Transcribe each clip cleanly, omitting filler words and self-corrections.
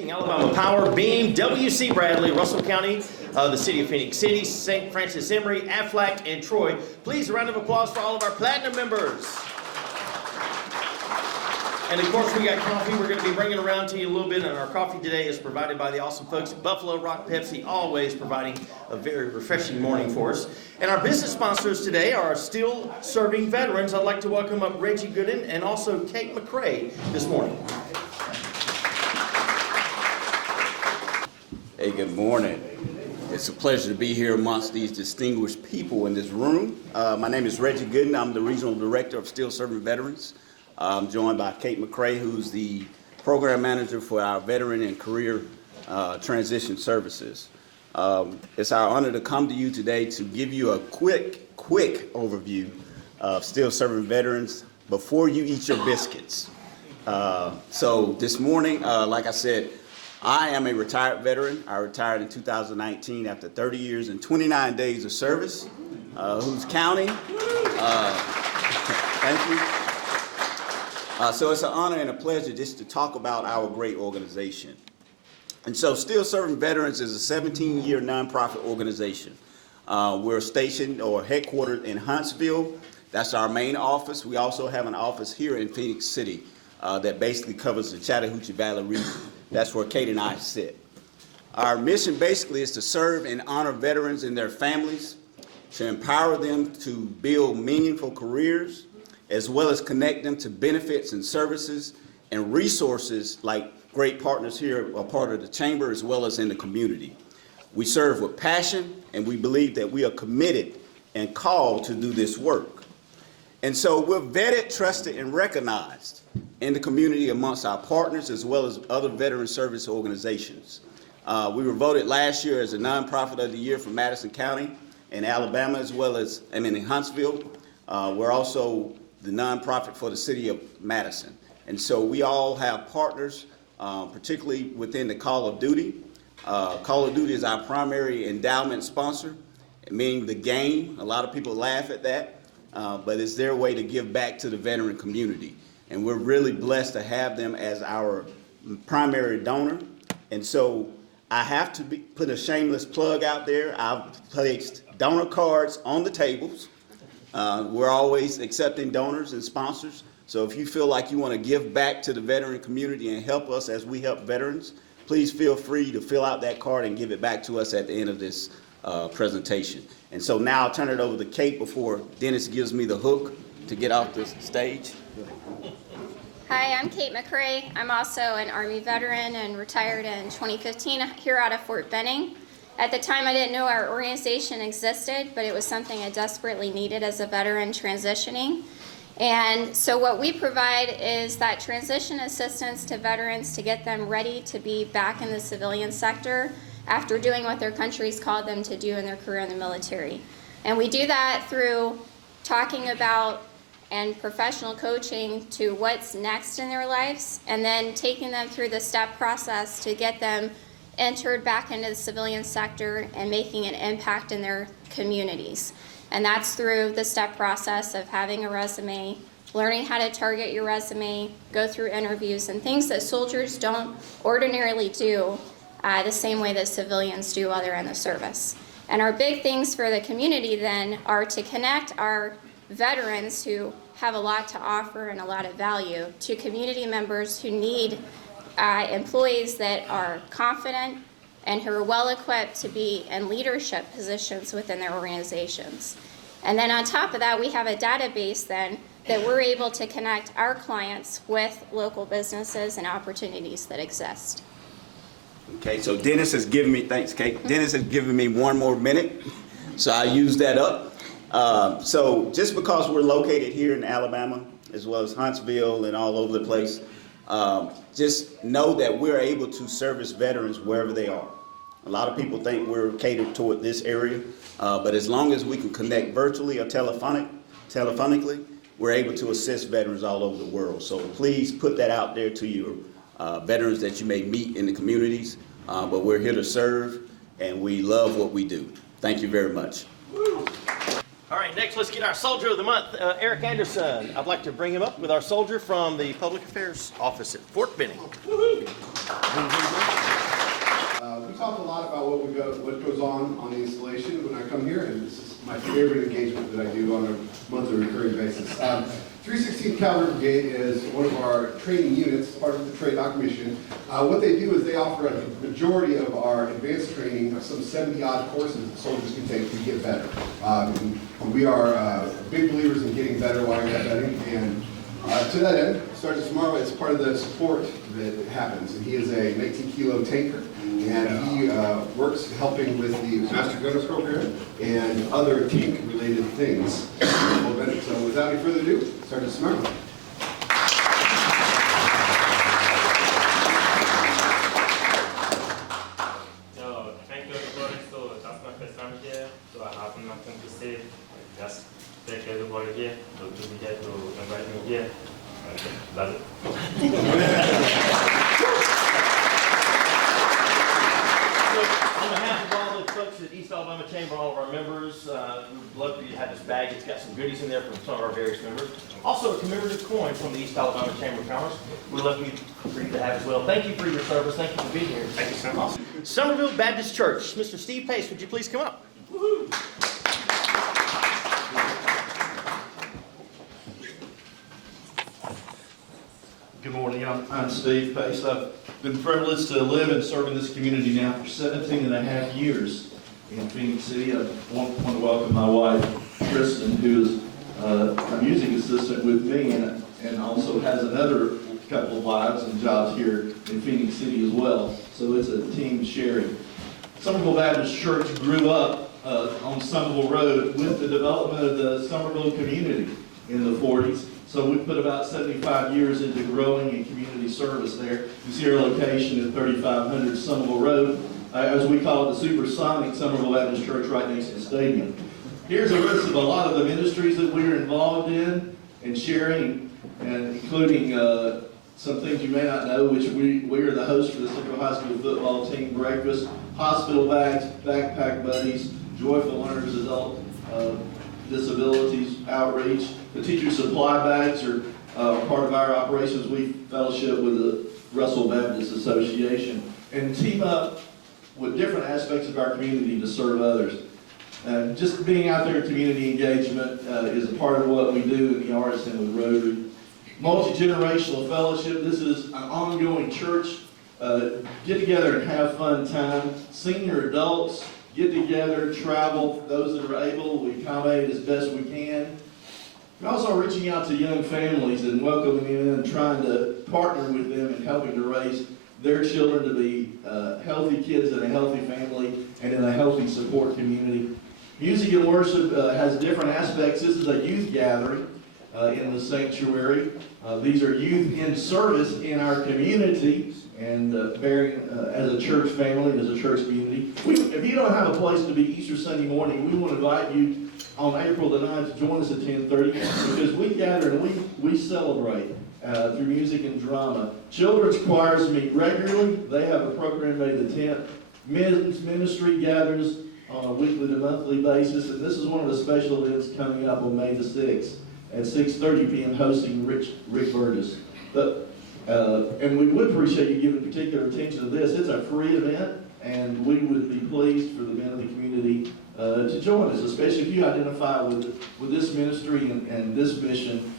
Alabama Power, Beam, W.C. Bradley, Russell County, the City of Phoenix City, St. Francis Emory, Aflac, and Troy. Please, a round of applause for all of our Platinum members. And of course, we got coffee we're going to be bringing around to you a little bit, and our coffee today is provided by the awesome folks at Buffalo Rock Pepsi, always providing a very refreshing morning for us. And our business sponsors today are still serving veterans. I'd like to welcome up Reggie Gooden and also Kate McCrae this morning. Hey, good morning. It's a pleasure to be here amongst these distinguished people in this room. My name is Reggie Gooden. I'm the Regional Director of Still Serving Veterans. I'm joined by Kate McCrae, who's the Program Manager for our Veteran and Career Transition Services. It's our honor to come to you today to give you a quick overview of Still Serving Veterans before you eat your biscuits. So this morning, like I said, I am a retired veteran. I retired in 2019 after 30 years and 29 days of service. Who's counting? Thank you. So it's an honor and a pleasure just to talk about our great organization. And so Still Serving Veterans is a 17-year nonprofit organization. We're stationed or headquartered in Huntsville. That's our main office. We also have an office here in Phoenix City that basically covers the Chattahoochee Valley region. That's where Kate and I sit. Our mission basically is to serve and honor veterans and their families, to empower them to build meaningful careers, as well as connect them to benefits and services and resources like great partners here, a part of the chamber, as well as in the community. We serve with passion, and we believe that we are committed and called to do this work. And so we're vetted, trusted, and recognized in the community amongst our partners as well as other veteran service organizations. We were voted last year as a nonprofit of the year for Madison County in Alabama, as well as, in Huntsville. We're also the nonprofit for the city of Madison. And so we all have partners, particularly within the Call of Duty. Call of Duty is our primary endowment sponsor, meaning the game. A lot of people laugh at that, but it's their way to give back to the veteran community. And we're really blessed to have them as our primary donor. And so I have to put a shameless plug out there. I've placed donor cards on the tables. We're always accepting donors and sponsors. So if you feel like you want to give back to the veteran community and help us as we help veterans, please feel free to fill out that card and give it back to us at the end of this presentation. And so now I'll turn it over to Kate before Dennis gives me the hook to get off the stage. Hi, I'm Kate McCrae. I'm also an Army veteran and retired in 2015 here out of Fort Benning. At the time, I didn't know our organization existed, but it was something I desperately needed as a veteran transitioning. And so what we provide is that transition assistance to veterans to get them ready to be back in the civilian sector after doing what their country's called them to do in their career in the military. And we do that through talking about and professional coaching to what's next in their lives, and then taking them through the step process to get them entered back into the civilian sector and making an impact in their communities. And that's through the step process of having a resume, learning how to target your resume, go through interviews, and things that soldiers don't ordinarily do the same way that civilians do while they're in the service. And our big things for the community then are to connect our veterans who have a lot to offer and a lot of value to community members who need employees that are confident and who are well equipped to be in leadership positions within their organizations. And then on top of that, we have a database then that we're able to connect our clients with local businesses and opportunities that exist. Okay, so Dennis has given me, thanks Kate, Dennis has given me one more minute, so I use that up. So just because we're located here in Alabama, as well as Huntsville and all over the place, just know that we're able to service veterans wherever they are. A lot of people think we're catered toward this area, but as long as we can connect virtually or telephonically, we're able to assist veterans all over the world. So please put that out there to your veterans that you may meet in the communities, but we're here to serve, and we love what we do. Thank you very much. All right, next let's get our Soldier of the Month, Eric Anderson. I'd like to bring him up with our soldier from the Public Affairs Office at Fort Benning. what goes on the installation when I come here, and this is my favorite engagement that I do on a monthly recurring basis. 316th Cavalry Brigade is one of our training units, part of the trade doc mission. What they do is they offer a majority of our advanced training, some 70-odd courses that soldiers can take to get better. We are big believers in getting better while you're vetting, and to that end, Sergeant Samaro is part of the support that happens, and he is a 19-kilo tanker, and he works helping with the Master Gunner program and other tank-related things. So without any further ado, Sergeant Samaro. Thank you everybody. So that's my first time here, so I have nothing to say. Just thank everybody here to be here to invite me here. That's it. On behalf of all the folks at East Alabama Chamber, all of our members, we would love for you to have this bag. It's got some goodies in there from some of our various members. Also, a commemorative coin from the East Alabama Chamber of Commerce. We'd love for you to have as well. Thank you for your service. Thank you for being here. Thank you so much. Awesome. Somerville Baptist Church. Mr. Steve Pace, would you please come up? Woo-hoo. Good morning, I'm Steve Pace. I've been privileged to live and serve in this community now for 17 and a half years in Phoenix City. I want to welcome my wife, Kristen, who is a music assistant with me and also has another couple of wives and jobs here in Phoenix City as well. So it's a team sharing. Somerville Baptist Church grew up on Somerville Road with the development of the Somerville community in the 40s. So we put about 75 years into growing and community service there. You see our location at 3500 Somerville Road, as we call it, the Supersonic Somerville Baptist Church, right next to the stadium. Here's a list of a lot of the ministries that we're involved in and sharing, and including some things you may not know, which we are the host for the Central High School football team breakfast, hospital bags, backpack buddies, Joyful Learners Adult Disabilities Outreach. The teacher supply bags are part of our operations. We fellowship with the Russell Baptist Association and team up with different aspects of our community to serve others. Just being out there in community engagement is a part of what we do in the arts and with Rotary. Multi-generational fellowship. This is an ongoing church. Get together and have fun time. Senior adults get together, travel. Those that are able, we accommodate as best we can. We're also reaching out to young families and welcoming them and trying to partner with them and helping to raise their children to be healthy kids in a healthy family and in a healthy support community. Music and worship has different aspects. This is a youth gathering in the sanctuary. These are youth in service in our community and bearing as a church family and as a church community. If you don't have a place to be Easter Sunday morning, we want to invite you on April the 9th to join us at 10:30 because we gather and we celebrate through music and drama. Children's choirs meet regularly. They have a program May the 10th. Men's ministry gathers on a weekly to monthly basis, and this is one of the special events coming up on May the 6th at 6:30 p.m. hosting Rick Burgess. And we would appreciate you giving particular attention to this. It's a free event, and we would be pleased for the men of the community to join us, especially if you identify with this ministry and this mission.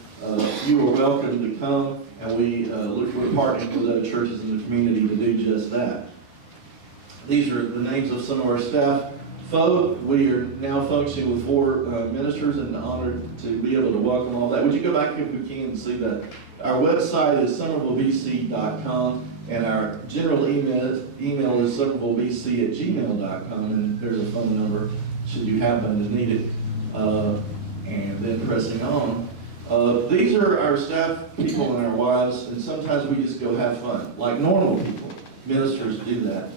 You are welcome to come, and we look forward to partnering with other churches in the community to do just that. These are the names of some of our staff folk. We are now functioning with 4 ministers, and honored to be able to welcome all that. Would you go back if we can and see that? Our website is somervillebc.com, and our general email is somervillebc@gmail.com, and there's a phone number should you happen to need it. And then pressing on. These are our staff people and our wives, and sometimes we just go have fun, like normal people. Ministers do that.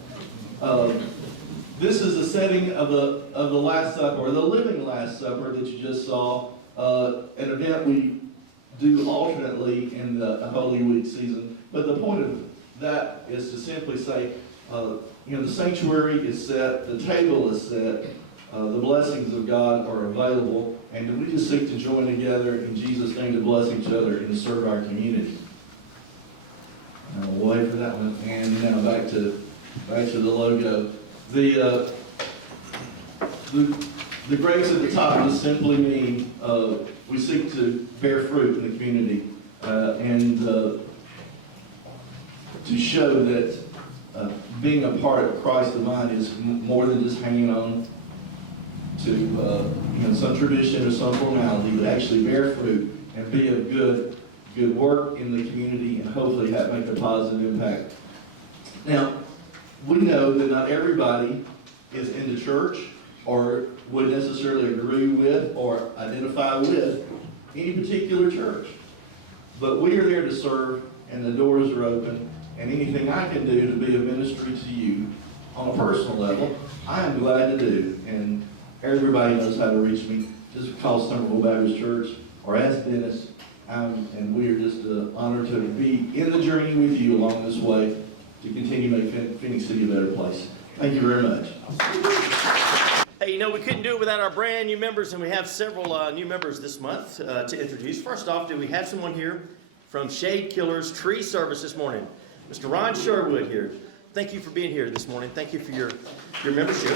This is a setting of the Last Supper, or the Living Last Supper that you just saw, an event we do alternately in the Holy Week season. But the point of that is to simply say, the sanctuary is set, the table is set, the blessings of God are available, and we just seek to join together in Jesus' name to bless each other and to serve our community. And we'll wait for that one, and now back to the logo. The grades at the top just simply mean we seek to bear fruit in the community and to show that being a part of Christ the Vine is more than just hanging on to some tradition or some formality, but actually bear fruit and be of good work in the community and hopefully make a positive impact. Now, we know that not everybody is into church or would necessarily agree with or identify with any particular church. But we are there to serve, and the doors are open, and anything I can do to be a ministry to you on a personal level, I am glad to do. And everybody knows how to reach me. Just call Somerville Baptist Church or ask Dennis. And we are just honored to be in the journey with you along this way to continue to make Phoenix City a better place. Thank you very much. Hey, we couldn't do it without our brand new members, and we have several new members this month to introduce. First off, do we have someone here from Shade Killers Tree Service this morning? Mr. Ron Sherwood here. Thank you for being here this morning. Thank you for your membership.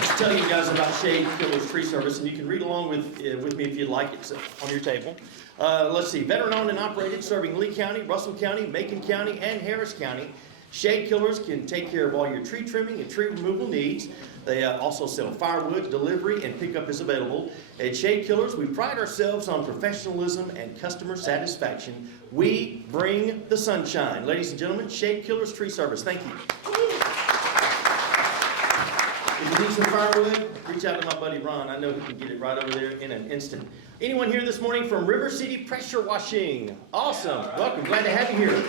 Just tell you guys about Shade Killers Tree Service, and you can read along with me if you'd like. It's on your table. Let's see. Veteran-owned and operated, serving Lee County, Russell County, Macon County, and Harris County. Shade Killers can take care of all your tree trimming and tree removal needs. They also sell firewood, delivery, and pickup is available. At Shade Killers, we pride ourselves on professionalism and customer satisfaction. We bring the sunshine. Ladies and gentlemen, Shade Killers Tree Service. Thank you. If you need some firewood, reach out to my buddy Ron. I know he can get it right over there in an instant. Anyone here this morning from River City Pressure Washing? Awesome. Welcome. Glad to have you here.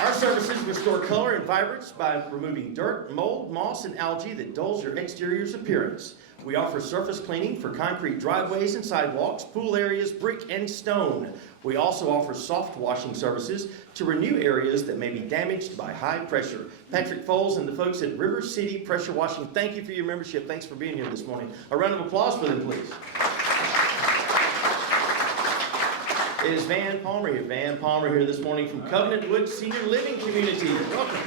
Our services restore color and vibrance by removing dirt, mold, moss, and algae that dulls your exterior's appearance. We offer surface cleaning for concrete driveways and sidewalks, pool areas, brick, and stone. We also offer soft washing services to renew areas that may be damaged by high pressure. Patrick Foles and the folks at River City Pressure Washing, thank you for your membership. Thanks for being here this morning. A round of applause for them, please. It is Van Palmer here. Van Palmer here this morning from Covenant Woods Senior Living Community. Welcome.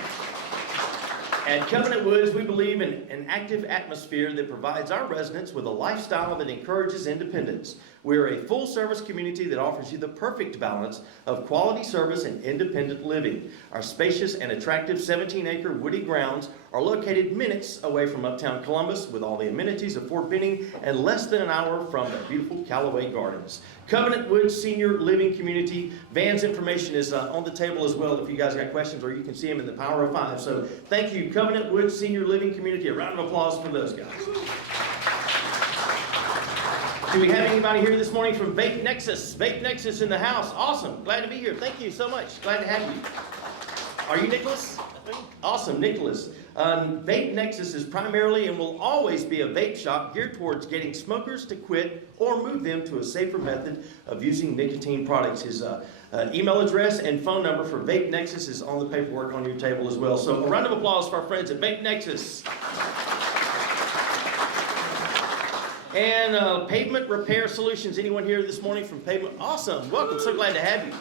At Covenant Woods, we believe in an active atmosphere that provides our residents with a lifestyle that encourages independence. We are a full-service community that offers you the perfect balance of quality service and independent living. Our spacious and attractive 17-acre woody grounds are located minutes away from uptown Columbus with all the amenities of Fort Benning and less than an hour from the beautiful Callaway Gardens. Covenant Woods Senior Living Community. Van's information is on the table as well if you guys got questions, or you can see him in the Power of Five. So thank you, Covenant Woods Senior Living Community. A round of applause for those guys. Do we have anybody here this morning from Vape Nexus? Vape Nexus in the house. Awesome. Glad to be here. Thank you so much. Glad to have you. Are you Nicholas? Awesome, Nicholas. Vape Nexus is primarily and will always be a vape shop geared towards getting smokers to quit or move them to a safer method of using nicotine products. His email address and phone number for Vape Nexus is on the paperwork on your table as well. So a round of applause for our friends at Vape Nexus. And Pavement Repair Solutions. Anyone here this morning from Pavement? Awesome. Welcome. So glad to have you.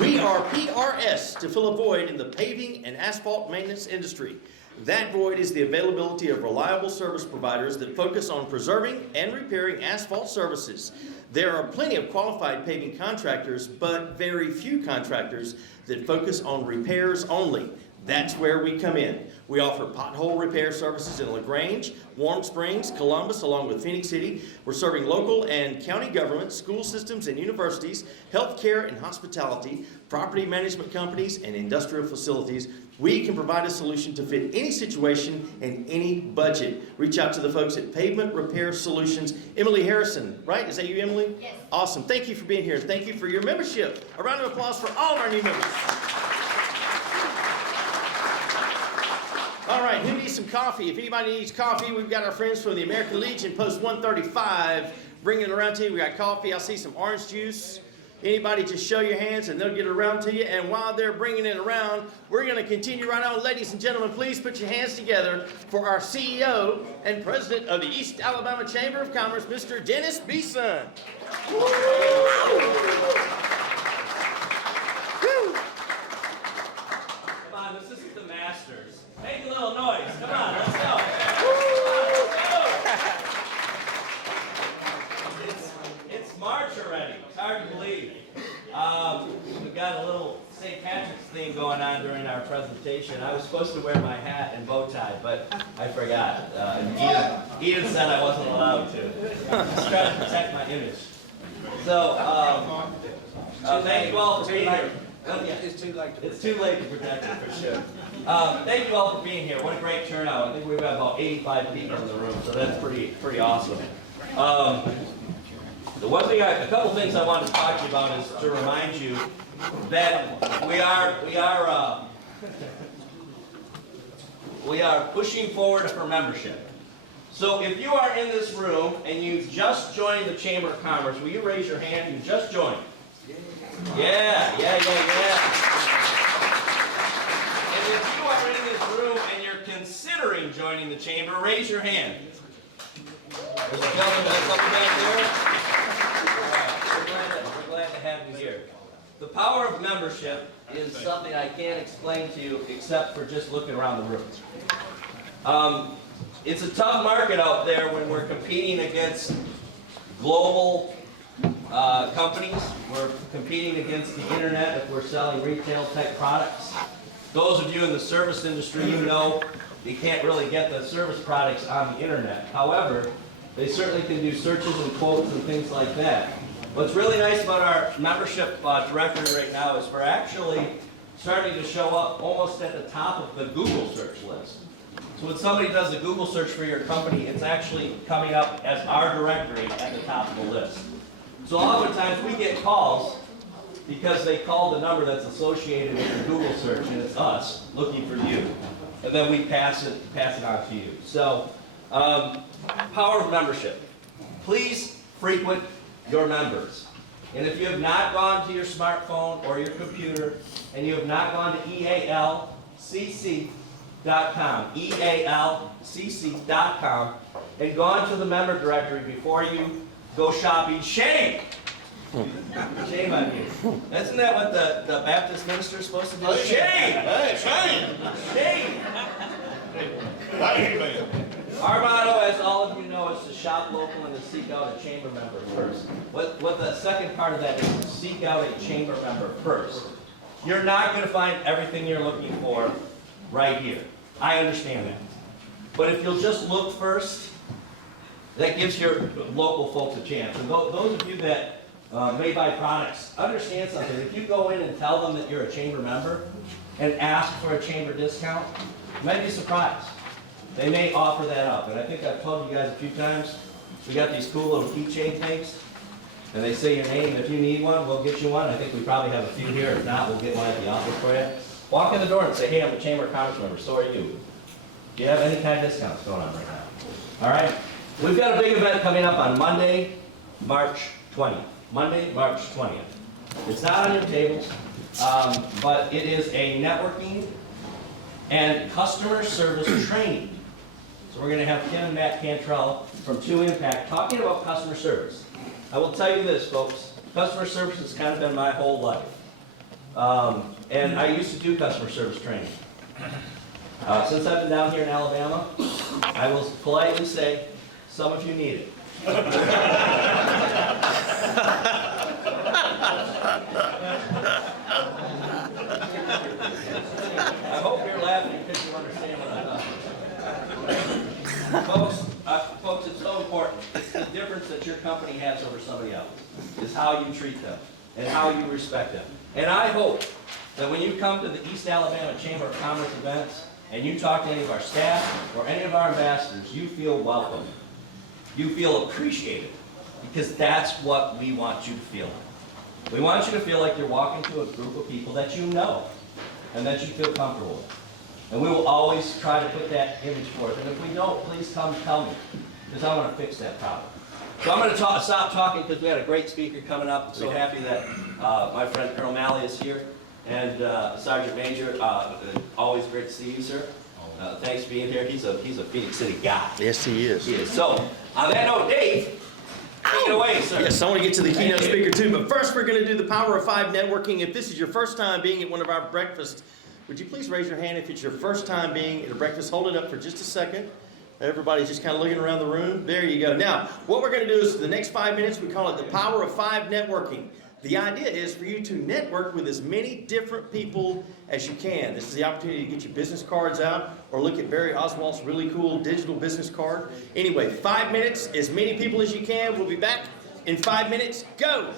We are PRS to fill a void in the paving and asphalt maintenance industry. That void is the availability of reliable service providers that focus on preserving and repairing asphalt services. There are plenty of qualified paving contractors, but very few contractors that focus on repairs only. That's where we come in. We offer pothole repair services in LaGrange, Warm Springs, Columbus, along with Phoenix City. We're serving local and county governments, school systems and universities, healthcare and hospitality, property management companies, and industrial facilities. We can provide a solution to fit any situation and any budget. Reach out to the folks at Pavement Repair Solutions. Emily Harrison, right? Is that you, Emily? Yes. Awesome. Thank you for being here. Thank you for your membership. A round of applause for all of our new members. All right, who needs some coffee? If anybody needs coffee, we've got our friends from the American Legion, Post 135, bringing it around to you. We got coffee. I see some orange juice. Anybody, just show your hands and they'll get it around to you. And while they're bringing it around, we're going to continue right on. Ladies and gentlemen, please put your hands together for our CEO and President of the East Alabama Chamber of Commerce, Mr. Dennis Beeson. Come on, this isn't the Masters. Make a little noise. Come on, St. Patrick's theme going on during our presentation. I was supposed to wear my hat and bow tie, but I forgot. Eden said I wasn't allowed to. Just trying to protect my image. So, thank you all for being here. It's too late to protect it, for sure. Thank you all for being here. What a great turnout. I think we've got about 85 people in the room, so that's pretty awesome. The one thing, a couple things I wanted to talk to you about is to remind you that we are pushing forward for membership. So if you are in this room and you just joined the Chamber of Commerce, will you raise your hand? You just joined. Yeah. And if you are in this room and you're considering joining the Chamber, raise your hand. There's a gentleman that's up back there. We're glad to have you here. The power of membership is something I can't explain to you except for just looking around the room. It's a tough market out there when we're competing against global companies. We're competing against the internet if we're selling retail type products. Those of you in the service industry, you know you can't really get the service products on the internet. However, they certainly can do searches and quotes and things like that. What's really nice about our membership directory right now is we're actually starting to show up almost at the top of the Google search list. So when somebody does a Google search for your company, it's actually coming up as our directory at the top of the list. So oftentimes we get calls because they call the number that's associated with the Google search, and it's us looking for you. And then we pass it on to you. So, power of membership. Please frequent your members. And if you have not gone to your smartphone or your computer, and you have not gone to EALCC.com, and gone to the member directory before you go shopping, shame! Shame on you. Isn't that what the Baptist minister is supposed to do? Shame! Hey, shame! Shame! Amen. Our motto, as all of you know, is to shop local and to seek out a chamber member first. What the second part of that is to seek out a chamber member first. You're not going to find everything you're looking for right here. I understand that. But if you'll just look first, that gives your local folks a chance. And those of you that may buy products, understand something. If you go in and tell them that you're a chamber member and ask for a chamber discount, you might be surprised. They may offer that up. And I think I've told you guys a few times, we got these cool little keychain things, and they say your name. If you need one, we'll get you one. I think we probably have a few here. If not, we'll get one at the office for you. Walk in the door and say, hey, I'm a Chamber of Commerce member. So are you. Do you have any kind of discounts going on right now? All right? We've got a big event coming up on Monday, March 20th. Monday, March 20th. It's not on your tables, but it is a networking and customer service training. So we're going to have Kim and Matt Cantrell from 2 Impact talking about customer service. I will tell you this, folks. Customer service has kind of been my whole life. And I used to do customer service training. Since I've been down here in Alabama, I will politely say, some of you need it. I hope you're laughing because you understand what I'm talking about. Folks, it's so important. It's the difference that your company has over somebody else is how you treat them and how you respect them. And I hope that when you come to the East Alabama Chamber of Commerce events and you talk to any of our staff or any of our ambassadors, you feel welcome. You feel appreciated, because that's what we want you to feel like. We want you to feel like you're walking to a group of people that you know and that you feel comfortable with. And we will always try to put that image forth. And if we don't, please come tell me, because I want to fix that problem. So I'm going to stop talking because we had a great speaker coming up. I'm so happy that my friend Colonel Malley is here. And Sergeant Major, always great to see you, sir. Thanks for being here. He's a Phoenix City guy. Yes, he is. He is. So, on that note, Dave, take it away, sir. Yes, I want to get to the keynote speaker too, but first we're going to do the Power of 5 networking. If this is your first time being at one of our breakfasts, would you please raise your hand if it's your first time being at a breakfast? Hold it up for just a second. Everybody's just kind of looking around the room. There you go. Now, what we're going to do is the next 5 minutes, we call it the Power of 5 networking. The idea is for you to network with as many different people as you can. This is the opportunity to get your business cards out or look at Barry Oswald's really cool digital business card. Anyway, 5 minutes, as many people as you can. We'll be back in 5 minutes. Go!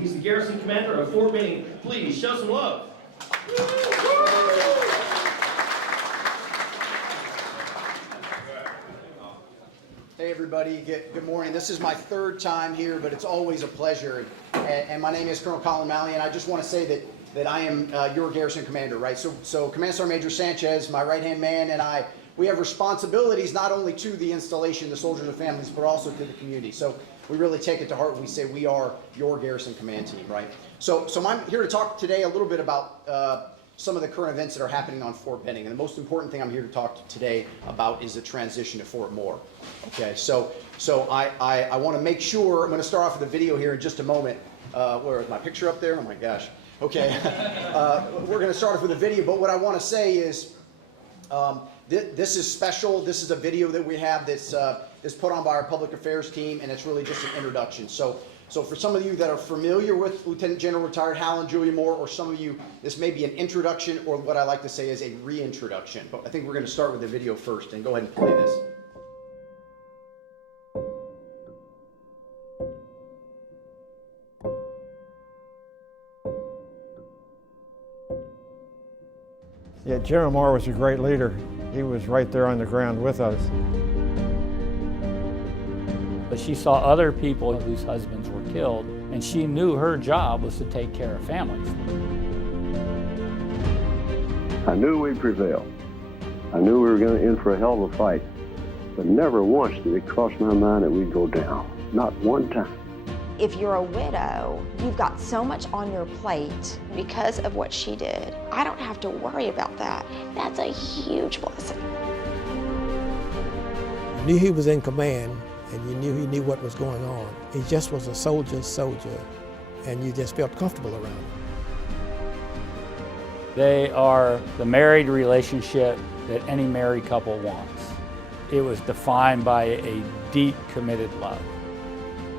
He's the garrison commander of Fort Benning. Please show some love. Hey everybody, good morning. This is my third time here, but it's always a pleasure. And my name is Colonel Colin Malley, and I just want to say that I am your garrison commander, right? So Command Sergeant Major Sanchez, my right-hand man, and I, we have responsibilities not only to the installation, the soldiers and families, but also to the community. So we really take it to heart when we say we are your garrison command team, right? So I'm here to talk today a little bit about some of the current events that are happening on Fort Benning. And the most important thing I'm here to talk today about is the transition to Fort Moore. Okay, so I want to make sure, I'm going to start off with a video here in just a moment. Where is my picture up there? Oh my gosh. Okay, we're going to start off with a video, but what I want to say is this is special. This is a video that we have that's put on by our public affairs team, and it's really just an introduction. So for some of you that are familiar with Lieutenant General Retired Hal and Julia Moore, or some of you, this may be an introduction, or what I like to say is a reintroduction. But I think we're going to start with the video first, and go ahead and play this. Yeah, General Moore was a great leader. He was right there on the ground with us. But she saw other people whose husbands were killed, and she knew her job was to take care of families. I knew we'd prevail. I knew we were going to in for a hell of a fight. But never once did it cross my mind that we'd go down. Not one time. If you're a widow, you've got so much on your plate because of what she did. I don't have to worry about that. That's a huge blessing. You knew he was in command, and you knew he knew what was going on. He just was a soldier's soldier, and you just felt comfortable around him. They are the married relationship that any married couple wants. It was defined by a deep, committed love.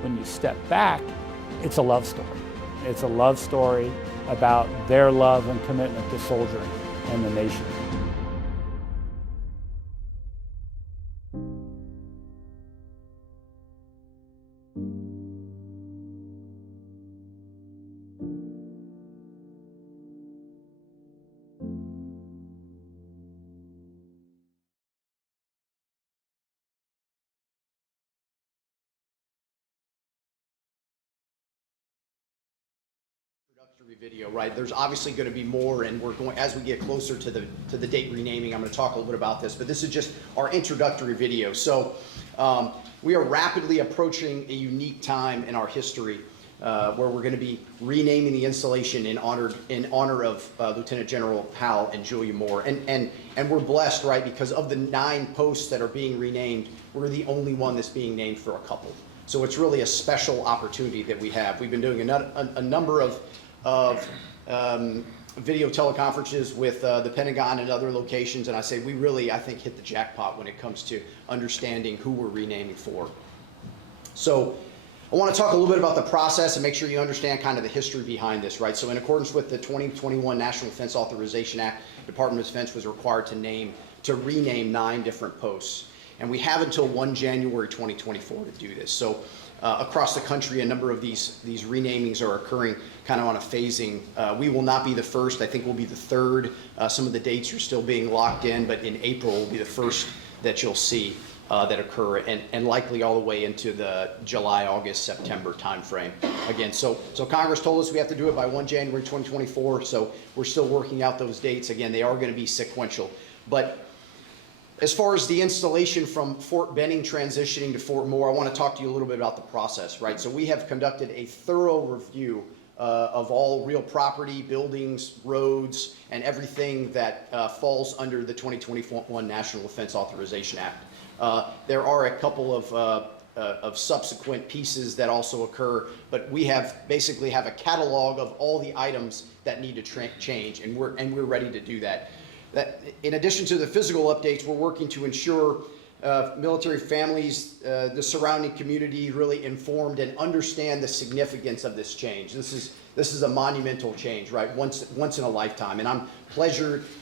When you step back, it's a love story. It's a love story about their love and commitment to soldiering and the nation. Video, right? There's obviously going to be more, and we're going, as we get closer to the date renaming, I'm going to talk a little bit about this, but this is just our introductory video. So we are rapidly approaching a unique time in our history where we're going to be renaming the installation in honor of Lieutenant General Hal and Julia Moore, and we're blessed, right? Because of the 9 posts that are being renamed, we're the only one that's being named for a couple. So it's really a special opportunity that we have. We've been doing a number of video teleconferences with the Pentagon and other locations, and I say we really, I think, hit the jackpot when it comes to understanding who we're renaming for. So I want to talk a little bit about the process and make sure you understand kind of the history behind this, right? So in accordance with the 2021 National Defense Authorization Act, Department of Defense was required to rename 9 different posts. And we have until 1 January 2024 to do this. So across the country, a number of these renamings are occurring kind of on a phasing. We will not be the first. I think we'll be the third. Some of the dates are still being locked in, but in April will be the first that you'll see that occur, and likely all the way into the July, August, September timeframe. Again, so Congress told us we have to do it by 1 January 2024, so we're still working out those dates. Again, they are going to be sequential. But as far as the installation from Fort Benning transitioning to Fort Moore, I want to talk to you a little bit about the process, right? So we have conducted a thorough review of all real property, buildings, roads, and everything that falls under the 2021 National Defense Authorization Act. There are a couple of subsequent pieces that also occur, but we basically have a catalog of all the items that need to change, and we're ready to do that. That in addition to the physical updates, we're working to ensure military families, the surrounding community, really informed and understand the significance of this change. This is a monumental change, right? Once in a lifetime, and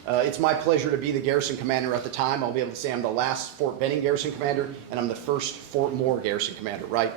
it's my pleasure to be the garrison commander at the time. I'll be able to say I'm the last Fort Benning garrison commander, and I'm the first Fort Moore garrison commander, right?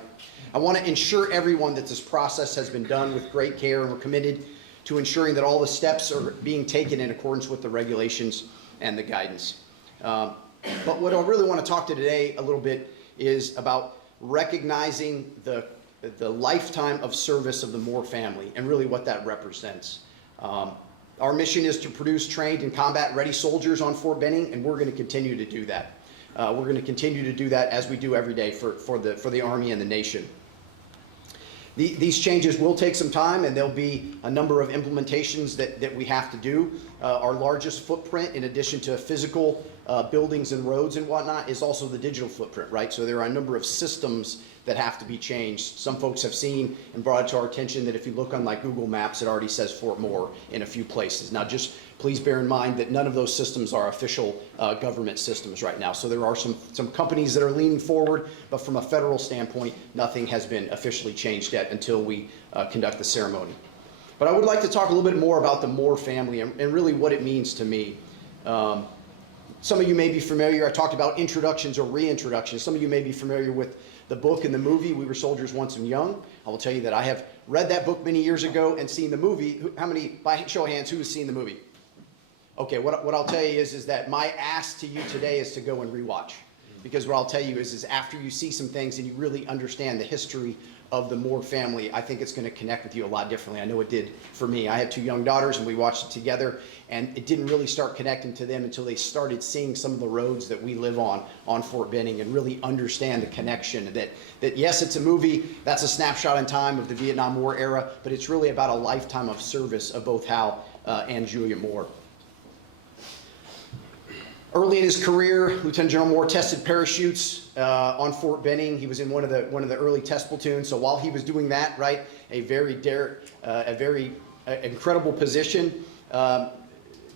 I want to ensure everyone that this process has been done with great care, and we're committed to ensuring that all the steps are being taken in accordance with the regulations and the guidance. But what I really want to talk to today a little bit is about recognizing the lifetime of service of the Moore family and really what that represents. Our mission is to produce trained and combat-ready soldiers on Fort Benning, and we're going to continue to do that. We're going to continue to do that as we do every day for the Army and the nation. These changes will take some time, and there'll be a number of implementations that we have to do. Our largest footprint, in addition to physical buildings and roads and whatnot, is also the digital footprint, right? So there are a number of systems that have to be changed. Some folks have seen and brought it to our attention that if you look on like Google Maps, it already says Fort Moore in a few places. Now just please bear in mind that none of those systems are official government systems right now. So there are some companies that are leaning forward, but from a federal standpoint, nothing has been officially changed yet until we conduct the ceremony. But I would like to talk a little bit more about the Moore family and really what it means to me. Some of you may be familiar, I talked about introductions or reintroductions. Some of you may be familiar with the book and the movie, We Were Soldiers Once and Young. I will tell you that I have read that book many years ago and seen the movie. How many, by show of hands, who has seen the movie? Okay, what I'll tell you is that my ask to you today is to go and rewatch. Because what I'll tell you is after you see some things and you really understand the history of the Moore family, I think it's going to connect with you a lot differently. I know it did for me. I have 2 young daughters, and we watched it together, and it didn't really start connecting to them until they started seeing some of the roads that we live on Fort Benning, and really understand the connection that yes, it's a movie, that's a snapshot in time of the Vietnam War era, but it's really about a lifetime of service of both Hal and Julia Moore. Early in his career, Lieutenant General Moore tested parachutes on Fort Benning. He was in one of the early test platoons. So while he was doing that, right, a very incredible position.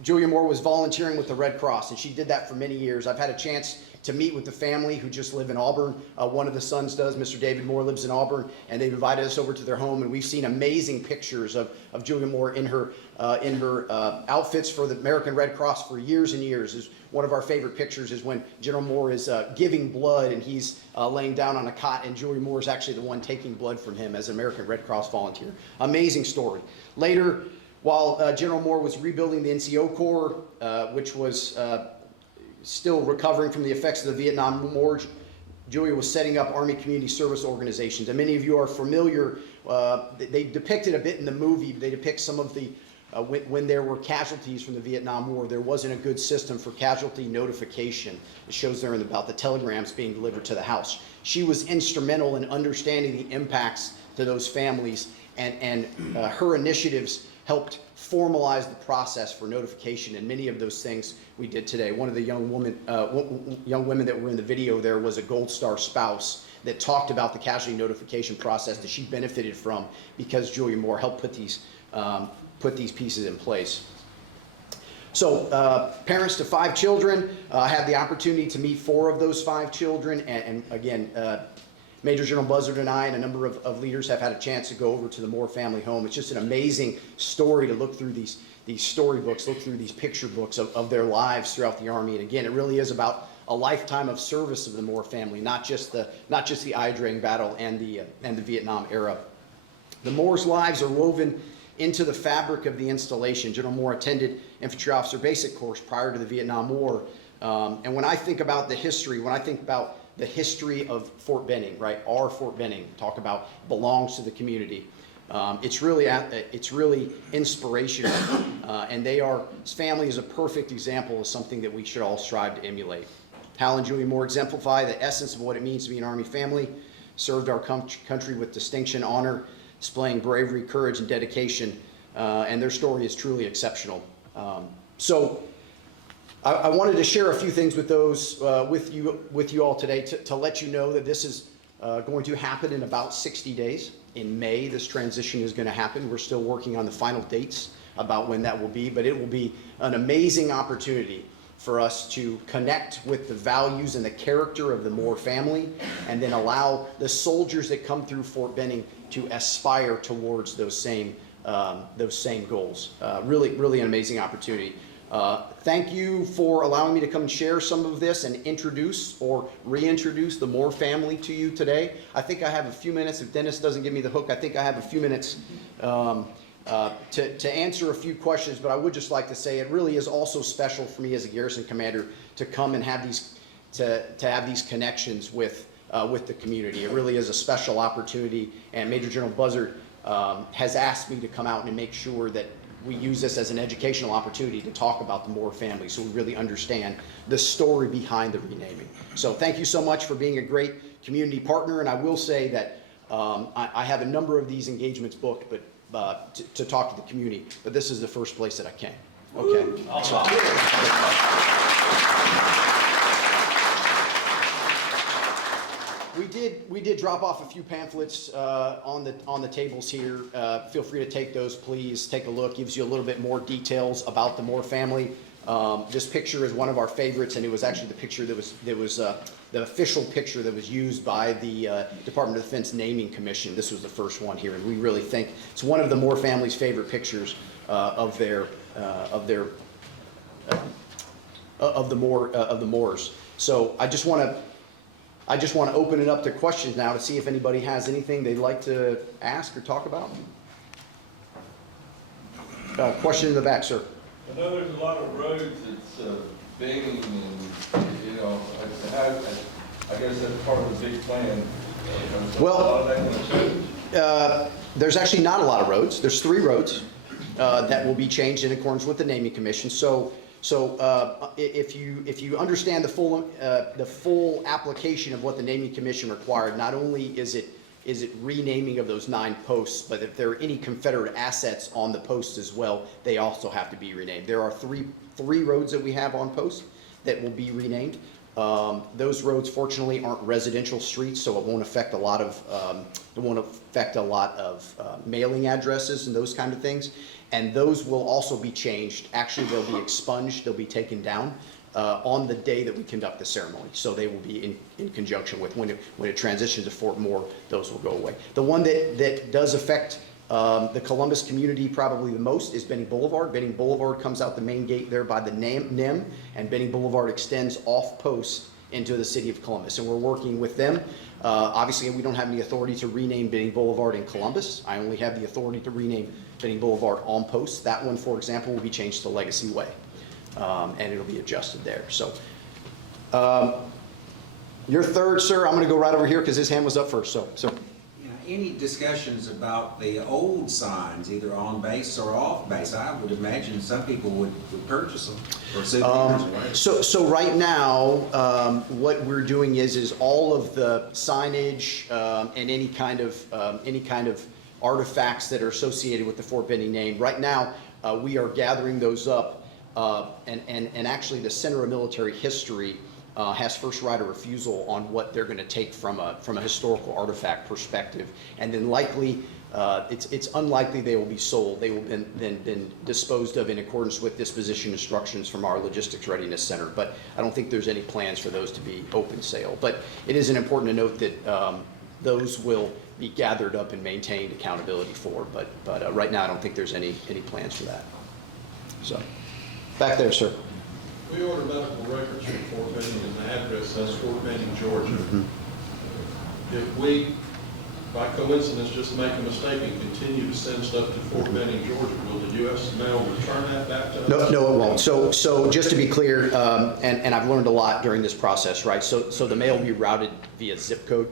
Julia Moore was volunteering with the Red Cross, and she did that for many years. I've had a chance to meet with the family who just live in Auburn. One of the sons does. Mr. David Moore lives in Auburn, and they've invited us over to their home, and we've seen amazing pictures of Julia Moore in her outfits for the American Red Cross for years and years. One of our favorite pictures is when General Moore is giving blood, and he's laying down on a cot, and Julia Moore is actually the one taking blood from him as an American Red Cross volunteer. Amazing story. Later, while General Moore was rebuilding the NCO Corps, which was still recovering from the effects of the Vietnam War, Julia was setting up Army Community Service organizations. And many of you are familiar, they depicted a bit in the movie, they depict some of the, when there were casualties from the Vietnam War, there wasn't a good system for casualty notification. It shows there about the telegrams being delivered to the house. She was instrumental in understanding the impacts to those families, and her initiatives helped formalize the process for notification, and many of those things we did today. One of the young women that were in the video there was a Gold Star spouse that talked about the casualty notification process that she benefited from because Julia Moore helped put these pieces in place. So parents to 5 children, had the opportunity to meet 4 of those 5 children, and again, Major General Buzzard and I and a number of leaders have had a chance to go over to the Moore family home. It's just an amazing story to look through these storybooks, look through these picture books of their lives throughout the Army. And again, it really is about a lifetime of service of the Moore family, not just the Ia Drang battle and the Vietnam era. The Moore's lives are woven into the fabric of the installation. General Moore attended Infantry Officer Basic Course prior to the Vietnam War. And when I think about the history, when I think about the history of Fort Benning, right? Our Fort Benning, talk about belongs to the community. It's really inspirational, and his family is a perfect example of something that we should all strive to emulate. Hal and Julia Moore exemplify the essence of what it means to be an Army family, served our country with distinction, honor, displaying bravery, courage, and dedication, and their story is truly exceptional. So I wanted to share a few things with you all today to let you know that this is going to happen in about 60 days. In May, this transition is going to happen. We're still working on the final dates about when that will be, but it will be an amazing opportunity for us to connect with the values and the character of the Moore family, and then allow the soldiers that come through Fort Benning to aspire towards those same goals. Really an amazing opportunity. Thank you for allowing me to come and share some of this and introduce or reintroduce the Moore family to you today. I think I have a few minutes. If Dennis doesn't give me the hook, I think I have a few minutes to answer a few questions, but I would just like to say it really is also special for me as a garrison commander to come and have these connections with the community. It really is a special opportunity, and Major General Buzzard has asked me to come out and make sure that we use this as an educational opportunity to talk about the Moore family so we really understand the story behind the renaming. So thank you so much for being a great community partner, and I will say that I have a number of these engagements booked, but to talk to the community, but this is the first place that I came. Okay. We did drop off a few pamphlets on the tables here. Feel free to take those, please. Take a look. Gives you a little bit more details about the Moore family. This picture is one of our favorites, and it was actually the picture that was the official picture that was used by the Department of Defense Naming Commission. This was the first one here, and we really think it's one of the Moore family's favorite pictures of the Moores. So I just want to open it up to questions now to see if anybody has anything they'd like to ask or talk about. Question in the back, sir. I know there's a lot of roads that's Benning, and I guess that's part of the big plan. Well, there's actually not a lot of roads. There's 3 roads that will be changed in accordance with the naming commission. So if you understand the full application of what the naming commission required, not only is it renaming of those 9 posts, but if there are any Confederate assets on the posts as well, they also have to be renamed. There are three roads that we have on posts that will be renamed. Those roads, fortunately, aren't residential streets, so it won't affect a lot of mailing addresses and those kind of things. And those will also be changed. Actually, they'll be expunged. They'll be taken down on the day that we conduct the ceremony. So they will be in conjunction with when it transitions to Fort Moore. Those will go away. The one that does affect the Columbus community probably the most is Benning Boulevard. Benning Boulevard comes out the main gate there by the NIM, and Benning Boulevard extends off post into the city of Columbus. And we're working with them. Obviously, we don't have any authority to rename Benning Boulevard in Columbus. I only have the authority to rename Benning Boulevard on post. That one, for example, will be changed to Legacy Way, and it'll be adjusted there. So, you're third, sir. I'm going to go right over here because his hand was up first. So. Any discussions about the old signs, either on base or off base? I would imagine some people would purchase them for souvenirs or whatever. So right now, what we're doing is all of the signage and any kind of artifacts that are associated with the Fort Benning name. Right now, we are gathering those up, and actually the Center of Military History has first right of refusal on what they're going to take from a historical artifact perspective, and then likely it's unlikely they will be sold. They will been disposed of in accordance with disposition instructions from our Logistics Readiness Center. But I don't think there's any plans for those to be open sale. But it is important to note that those will be gathered up and maintained accountability for. But right now I don't think there's any plans for that. So back there, sir. We order medical records from Fort Benning, and the address says Fort Benning, Georgia. If we, by coincidence, just make a mistake and continue to send stuff to Fort Benning, Georgia, will the U.S. mail return that back to us? No, it won't. So just to be clear, and I've learned a lot during this process, right? So the mail will be routed via zip code,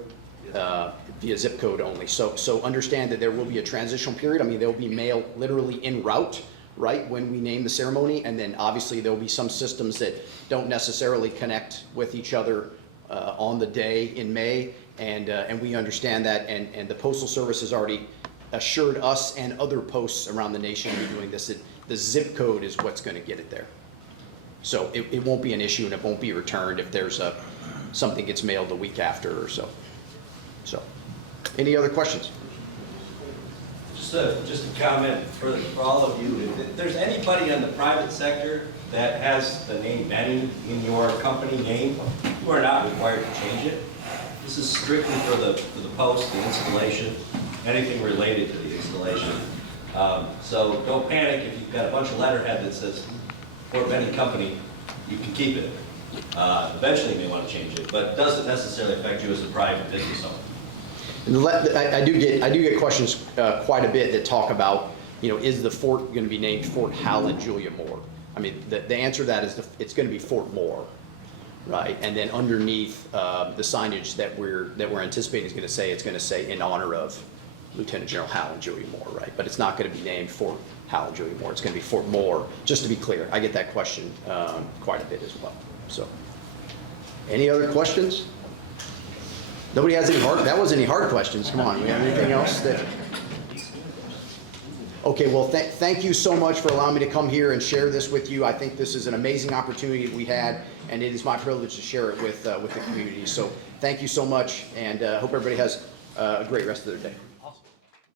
only. So understand that there will be a transitional period. I mean, there will be mail literally en route, right, when we name the ceremony, and then obviously there will be some systems that don't necessarily connect with each other on the day in May, and we understand that, and the Postal Service has already assured us and other posts around the nation to be doing this. The zip code is what's going to get it there. So it won't be an issue, and it won't be returned if there's something gets mailed the week after or so. So, any other questions? Just a comment for all of you. If there's anybody in the private sector that has the name Benny in your company name, you are not required to change it. This is strictly for the post, the installation, anything related to the installation. So don't panic if you've got a bunch of letterhead that says Fort Benning Company, you can keep it. Eventually you may want to change it, but it doesn't necessarily affect you as a private business owner. I do get questions quite a bit that talk about, is the fort going to be named Fort Hal and Julia Moore? I mean, the answer to that is it's going to be Fort Moore, right? And then underneath the signage that we're anticipating is going to say in honor of Lieutenant General Hal and Julia Moore, right? But it's not going to be named Fort Hal and Julia Moore. It's going to be Fort Moore. Just to be clear, I get that question quite a bit as well. So, any other questions? Nobody has any that wasn't any hard questions. Come on, we have anything else that? Okay, well, thank you so much for allowing me to come here and share this with you. I think this is an amazing opportunity that we had, and it is my privilege to share it with the community. So thank you so much, and hope everybody has a great rest of their day.